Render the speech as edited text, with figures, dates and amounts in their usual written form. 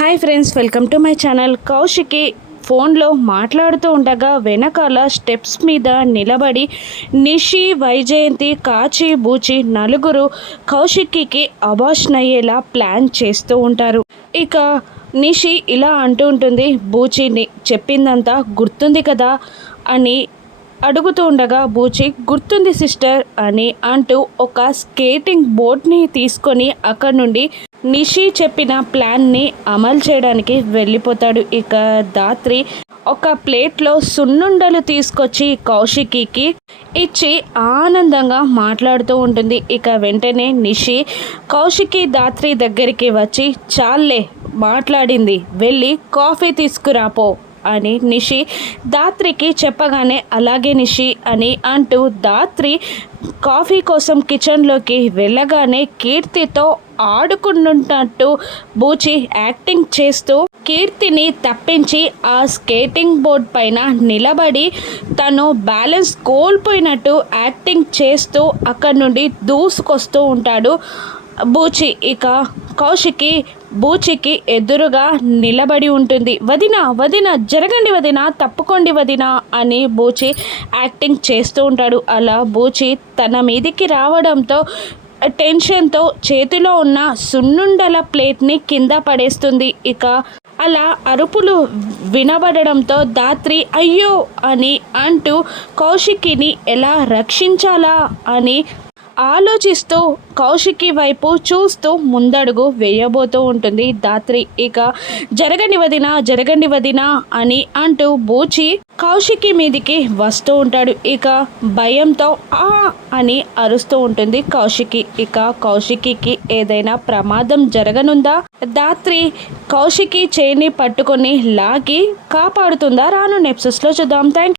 Hi friends, welcome to my channel. Kaushiki ఫోన్లో మాట్లాడుతూ ఉండగా వెనకాల స్టెప్స్ మీద నిలబడి నిషి, వైజయంతి, కాచి, బూచి నలుగురు కౌశిక్కి అబార్షన్ అయ్యేలా ప్లాన్ చేస్తూ ఉంటారు. ఇక నిషి ఇలా అంటూ ఉంటుంది, బూచిని చెప్పిందంతా గుర్తుంది కదా అని అడుగుతూ ఉండగా బూచి గుర్తుంది సిస్టర్ అని అంటూ ఒక స్కేటింగ్ బోర్డ్ని తీసుకొని అక్కడి నుండి నిషి చెప్పిన ప్లాన్ని అమలు చేయడానికి వెళ్ళిపోతాడు. ఇక దాత్రి ఒక ప్లేట్లో సున్నుండలు తీసుకొచ్చి కౌశికికి ఇచ్చి ఆనందంగా మాట్లాడుతూ ఉంటుంది. ఇక వెంటనే నిషి కౌశికి దాత్రి దగ్గరికి వచ్చి, చాలే మాట్లాడింది, వెళ్ళి కాఫీ తీసుకురాపో అని నిషి దాత్రికి చెప్పగానే, అలాగే నిషి అని అంటూ దాత్రి కాఫీ కోసం కిచెన్లోకి వెళ్ళగానే కీర్తితో ఆడుకుంటున్నట్టు బూచి యాక్టింగ్ చేస్తూ కీర్తిని తప్పించి ఆ స్కేటింగ్ బోర్డ్ పైన నిలబడి తను బ్యాలెన్స్ కోల్పోయినట్టు యాక్టింగ్ చేస్తూ అక్కడి నుండి దూసుకొస్తూ ఉంటాడు బూచి. ఇక కౌశికి బూచికి ఎదురుగా నిలబడి ఉంటుంది. వదిన వదిన జరగండి, వదిన తప్పుకోండి వదిన అని బూచి యాక్టింగ్ చేస్తూ ఉంటాడు. అలా బూచి తన మీదికి రావడంతో టెన్షన్తో చేతిలో ఉన్న సున్నుండల ప్లేట్ని కింద పడేస్తుంది. ఇక అలా అరుపులు వినబడడంతో దాత్రి అయ్యో అని అంటూ కౌశికిని ఎలా రక్షించాలా అని ఆలోచిస్తూ కౌశికి వైపు చూస్తూ ముందడుగు వేయబోతూ ఉంటుంది దాత్రి. ఇక జరగని వదిన అని అంటూ బూచి కౌశికి మీదికి వస్తూ ఉంటాడు. ఇక భయంతో ఆ అని అరుస్తూ ఉంటుంది కౌశికి. ఇక కౌశికి ఏదైనా ప్రమాదం జరగనుందా? దాత్రి కౌశికి చేయిని పట్టుకొని లాగి కాపాడుతుందా? రాను ఎపిసోడ్స్లో చూద్దాం. థ్యాంక్